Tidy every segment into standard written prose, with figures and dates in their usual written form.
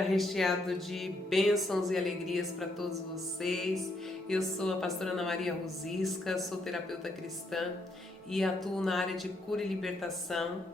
dia recheado de bênçãos e alegrias para todos vocês. Eu sou a pastora Ana Maria Ruzisca, sou terapeuta cristã e atuo na área de cura e libertação.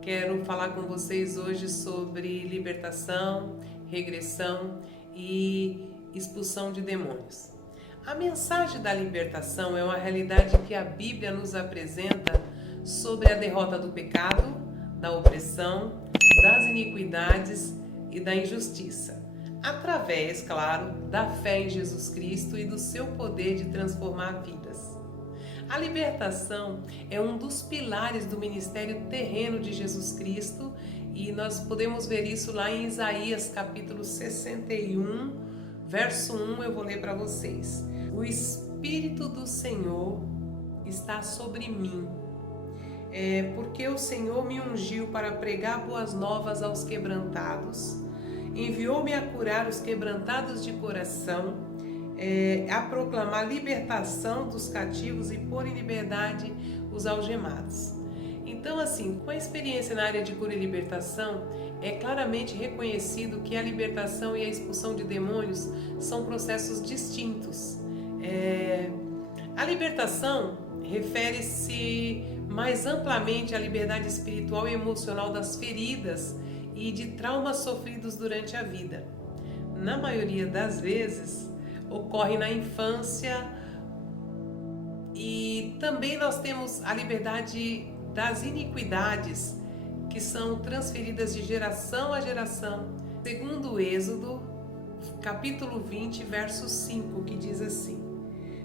Quero falar com vocês hoje sobre libertação, regressão e expulsão de demônios. A mensagem da libertação é uma realidade que a Bíblia nos apresenta sobre a derrota do pecado, da opressão, das iniquidades e da injustiça, através, claro, da fé em Jesus Cristo e do seu poder de transformar vidas. A libertação é um dos pilares do ministério terreno de Jesus Cristo e nós podemos ver isso lá em Isaías capítulo 61, verso 1, eu vou ler para vocês. O Espírito do Senhor está sobre mim, porque o Senhor me ungiu para pregar boas novas aos quebrantados, enviou-me a curar os quebrantados de coração, a proclamar libertação dos cativos e pôr em liberdade os algemados. Então, assim, com a experiência na área de cura e libertação, é claramente reconhecido que a libertação e a expulsão de demônios são processos distintos. A libertação refere-se mais amplamente à liberdade espiritual e emocional das feridas e de traumas sofridos durante a vida. Na maioria das vezes, ocorre na infância e também nós temos a liberdade das iniquidades que são transferidas de geração a geração, segundo o Êxodo, capítulo 20, verso 5, que diz assim: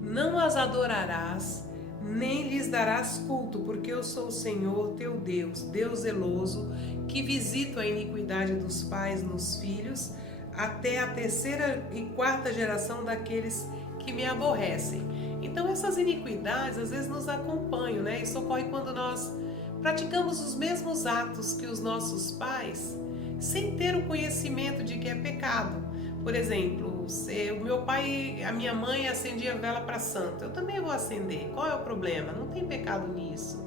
Não as adorarás, nem lhes darás culto, porque eu sou o Senhor teu Deus, Deus zeloso, que visito a iniquidade dos pais nos filhos, até a terceira e quarta geração daqueles que me aborrecem. Então essas iniquidades às vezes nos acompanham, né? Isso ocorre quando nós praticamos os mesmos atos que os nossos pais, sem ter o conhecimento de que é pecado. Por exemplo, se o meu pai, a minha mãe acendia vela para santo, eu também vou acender. Qual é o problema? Não tem pecado nisso.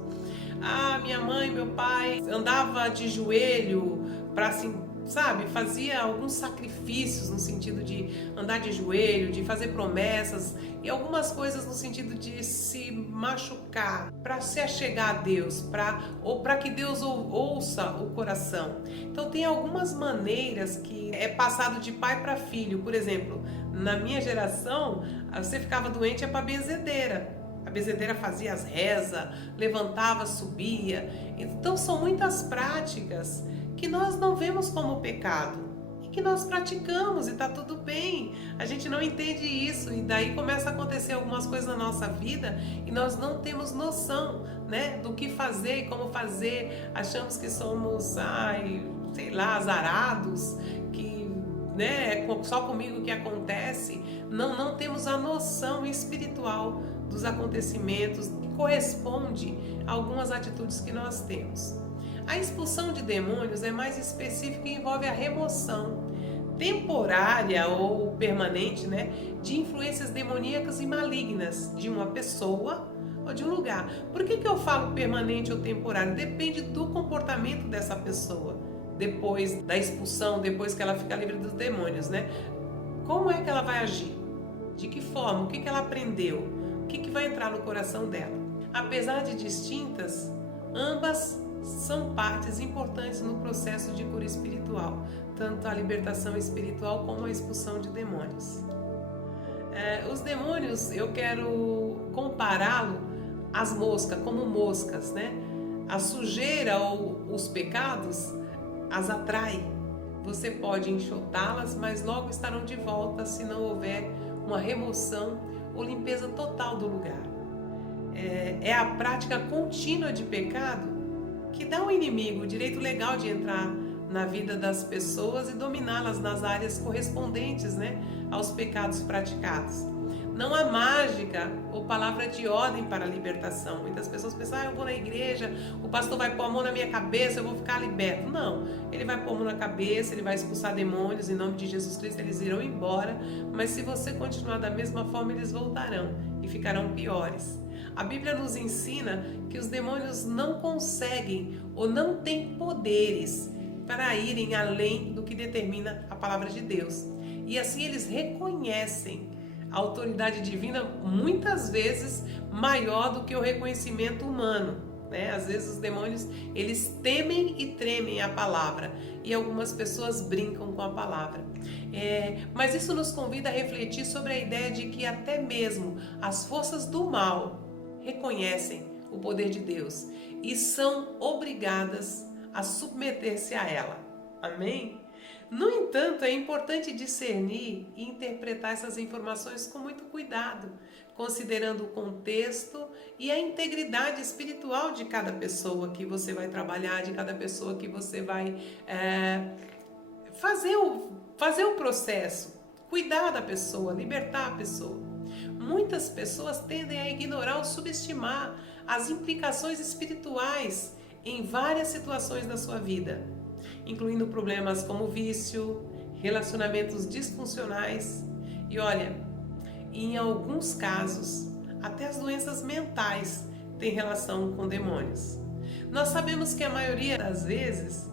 Minha mãe, meu pai andava de joelho para assim, sabe, fazia alguns sacrifícios no sentido de andar de joelho, de fazer promessas e algumas coisas no sentido de se machucar para se achegar a Deus, ou para que Deus ouça o coração. Então tem algumas maneiras que é passado de pai para filho. Por exemplo, na minha geração, você ficava doente para benzedeira. A benzedeira fazia as rezas, levantava, subia. Então são muitas práticas que nós não vemos como pecado e que nós praticamos e tá tudo bem. A gente não entende isso e daí começa a acontecer algumas coisas na nossa vida e nós não temos noção, né, do que fazer e como fazer. Achamos que somos, sei lá, azarados, que, né, é só comigo que acontece. Não temos a noção espiritual dos acontecimentos que corresponde a algumas atitudes que nós temos. A expulsão de demônios é mais específica e envolve a remoção temporária ou permanente, né, de influências demoníacas e malignas de uma pessoa ou de um lugar. Por que eu falo permanente ou temporário? Depende do comportamento dessa pessoa depois da expulsão, depois que ela fica livre dos demônios, né? Como é que ela vai agir? De que forma? O que ela aprendeu? O que vai entrar no coração dela? Apesar de distintas, ambas são partes importantes no processo de cura espiritual, tanto a libertação espiritual como a expulsão de demônios. Os demônios, eu quero compará-lo às moscas, como moscas, né? A sujeira ou os pecados as atrai. Você pode enxotá-las, mas logo estarão de volta se não houver uma remoção ou limpeza total do lugar. É a prática contínua de pecado que dá ao inimigo o direito legal de entrar na vida das pessoas e dominá-las nas áreas correspondentes, né, aos pecados praticados. Não há mágica ou palavra de ordem para a libertação. Muitas pessoas pensam, eu vou na igreja, o pastor vai pôr a mão na minha cabeça, eu vou ficar liberto. Não, ele vai pôr a mão na cabeça, ele vai expulsar demônios, em nome de Jesus Cristo eles irão embora, mas se você continuar da mesma forma, eles voltarão e ficarão piores. A Bíblia nos ensina que os demônios não conseguem ou não têm poderes para irem além do que determina a palavra de Deus. E assim eles reconhecem a autoridade divina muitas vezes maior do que o reconhecimento humano. Às vezes os demônios, eles temem e tremem a palavra, e algumas pessoas brincam com a palavra. Mas isso nos convida a refletir sobre a ideia de que até mesmo as forças do mal reconhecem o poder de Deus e são obrigadas a submeter-se a ela. Amém? No entanto, é importante discernir e interpretar essas informações com muito cuidado, considerando o contexto e a integridade espiritual de cada pessoa que você vai trabalhar, de cada pessoa que você vai fazer o processo, cuidar da pessoa, libertar a pessoa. Muitas pessoas tendem a ignorar ou subestimar as implicações espirituais em várias situações da sua vida, incluindo problemas como vício, relacionamentos disfuncionais e olha, em alguns casos, até as doenças mentais têm relação com demônios. Nós sabemos que a maioria das vezes,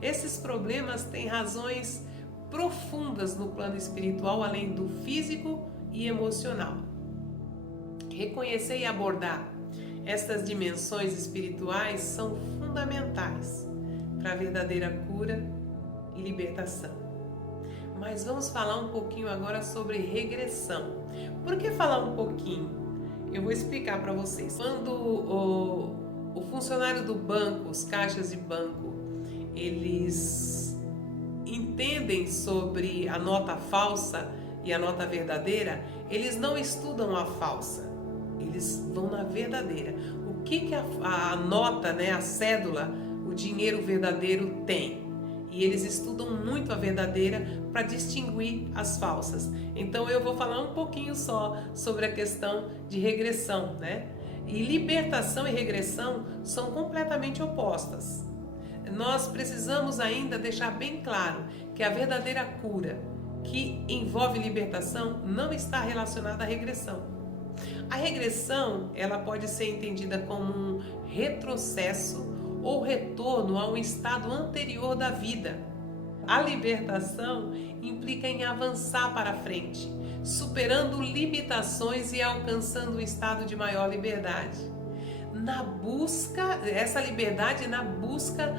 esses problemas têm razões profundas no plano espiritual, além do físico e emocional. Reconhecer e abordar estas dimensões espirituais são fundamentais para a verdadeira cura e libertação. Mas vamos falar um pouquinho agora sobre regressão. Por que falar um pouquinho? Eu vou explicar para vocês. Quando o funcionário do banco, os caixas de banco, eles entendem sobre a nota falsa e a nota verdadeira, eles não estudam a falsa, eles vão na verdadeira. O que a nota, a cédula, o dinheiro verdadeiro tem? E eles estudam muito a verdadeira para distinguir as falsas. Então eu vou falar um pouquinho só sobre a questão de regressão, E libertação e regressão são completamente opostas. Nós precisamos ainda deixar bem claro que a verdadeira cura que envolve libertação não está relacionada à regressão. A regressão, ela pode ser entendida como um retrocesso ou retorno a um estado anterior da vida. A libertação implica em avançar para frente, superando limitações e alcançando um estado de maior liberdade. Essa liberdade na busca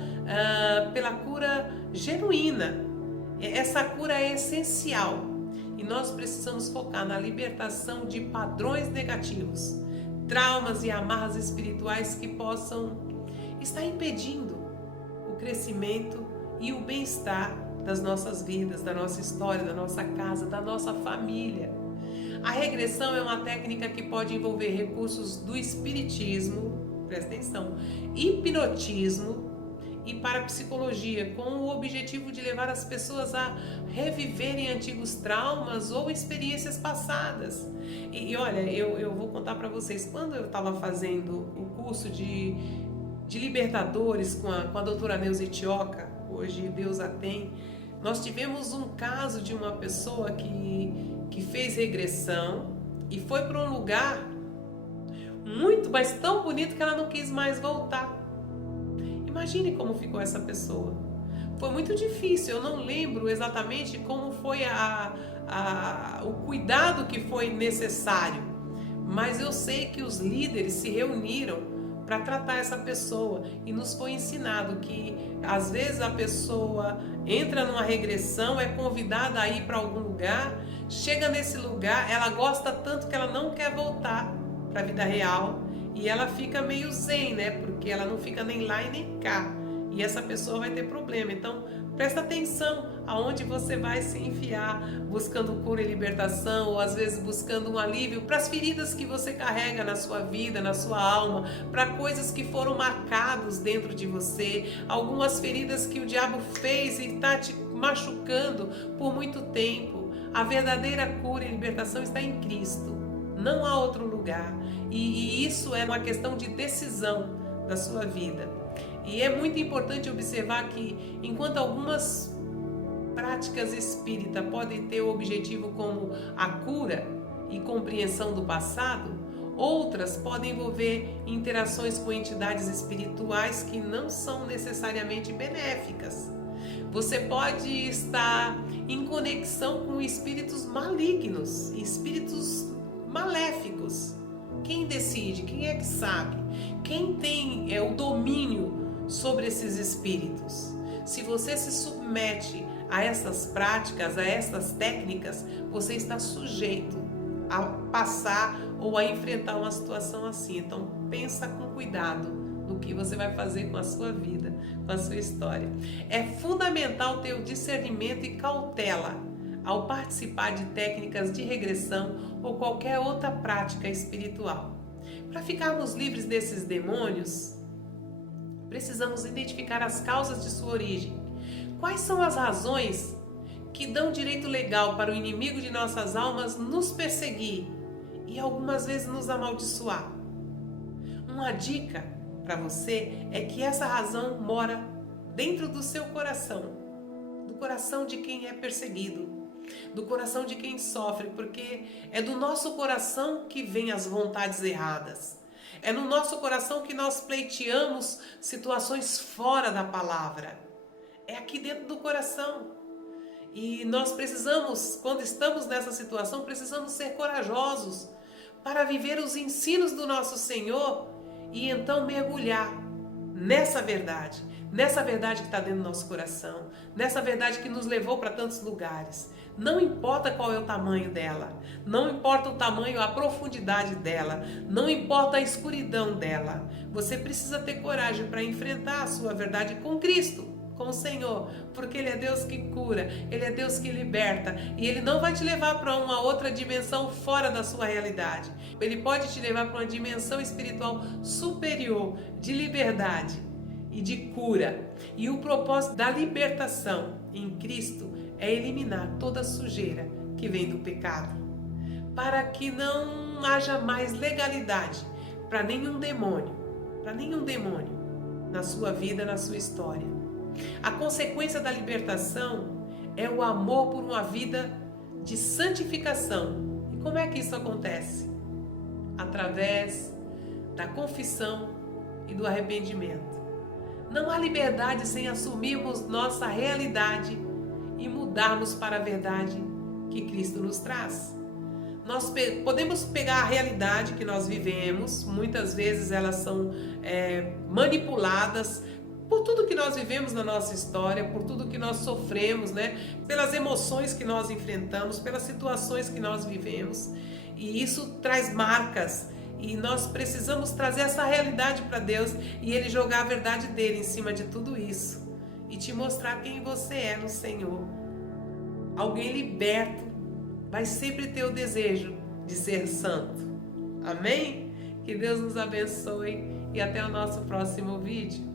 pela cura genuína. Essa cura é essencial e nós precisamos focar na libertação de padrões negativos, traumas e amarras espirituais que possam está impedindo o crescimento e o bem-estar das nossas vidas, da nossa história, da nossa casa, da nossa família. A regressão é uma técnica que pode envolver recursos do espiritismo, presta atenção, hipnotismo e parapsicologia, com o objetivo de levar as pessoas a reviverem antigos traumas ou experiências passadas. E olha, eu vou contar para vocês, quando eu estava fazendo o curso de libertadores com a doutora Neuza Itioca, hoje Deus a tem, nós tivemos um caso de uma pessoa que fez regressão e foi para um lugar muito, mas tão bonito que ela não quis mais voltar. Imagine como ficou essa pessoa. Foi muito difícil, eu não lembro exatamente como foi o cuidado que foi necessário, mas eu sei que os líderes se reuniram para tratar essa pessoa e nos foi ensinado que às vezes a pessoa entra numa regressão, é convidada a ir para algum lugar, chega nesse lugar, ela gosta tanto que ela não quer voltar para a vida real e ela fica meio zen, porque ela não fica nem lá e nem cá e essa pessoa vai ter problema. Então presta atenção aonde você vai se enfiar buscando cura e libertação, ou às vezes buscando um alívio para as feridas que você carrega na sua vida, na sua alma, para coisas que foram marcadas dentro de você, algumas feridas que o diabo fez e está te machucando por muito tempo. A verdadeira cura e libertação está em Cristo, não há outro lugar, e isso é uma questão de decisão da sua vida. E é muito importante observar que, enquanto algumas práticas espíritas podem ter o objetivo como a cura e compreensão do passado, outras podem envolver interações com entidades espirituais que não são necessariamente benéficas. Você pode estar em conexão com espíritos malignos, espíritos maléficos. Quem decide? Quem é que sabe? Quem tem o domínio sobre esses espíritos? Se você se submete a essas práticas, a essas técnicas, você está sujeito a passar ou a enfrentar uma situação assim. Então pensa com cuidado no que você vai fazer com a sua vida, com a sua história. É fundamental ter o discernimento e cautela ao participar de técnicas de regressão ou qualquer outra prática espiritual. Para ficarmos livres desses demônios, precisamos identificar as causas de sua origem. Quais são as razões que dão direito legal para o inimigo de nossas almas nos perseguir e algumas vezes nos amaldiçoar? Uma dica para você é que essa razão mora dentro do seu coração, do coração de quem é perseguido, do coração de quem sofre, porque é do nosso coração que vêm as vontades erradas. É no nosso coração que nós pleiteamos situações fora da palavra. É aqui dentro do coração. E nós precisamos, quando estamos nessa situação, precisamos ser corajosos para viver os ensinos do nosso Senhor e então mergulhar nessa verdade que está dentro do nosso coração, nessa verdade que nos levou para tantos lugares. Não importa qual é o tamanho dela, não importa o tamanho, a profundidade dela, não importa a escuridão dela. Você precisa ter coragem para enfrentar a sua verdade com Cristo, com o Senhor, porque Ele é Deus que cura, Ele é Deus que liberta e Ele não vai te levar para uma outra dimensão fora da sua realidade. Ele pode te levar para uma dimensão espiritual superior, de liberdade e de cura. E o propósito da libertação em Cristo é eliminar toda a sujeira que vem do pecado, para que não haja mais legalidade para nenhum demônio na sua vida, na sua história. A consequência da libertação é o amor por uma vida de santificação. E como é que isso acontece? Através da confissão e do arrependimento. Não há liberdade sem assumirmos nossa realidade e mudarmos para a verdade que Cristo nos traz. Nós podemos pegar a realidade que nós vivemos, muitas vezes elas são manipuladas por tudo que nós vivemos na nossa história, por tudo que nós sofremos, né? Pelas emoções que nós enfrentamos, pelas situações que nós vivemos. E isso traz marcas. E nós precisamos trazer essa realidade para Deus e Ele jogar a verdade dele em cima de tudo isso. E te mostrar quem você é no Senhor. Alguém liberto vai sempre ter o desejo de ser santo. Amém? Que Deus nos abençoe e até o nosso próximo vídeo.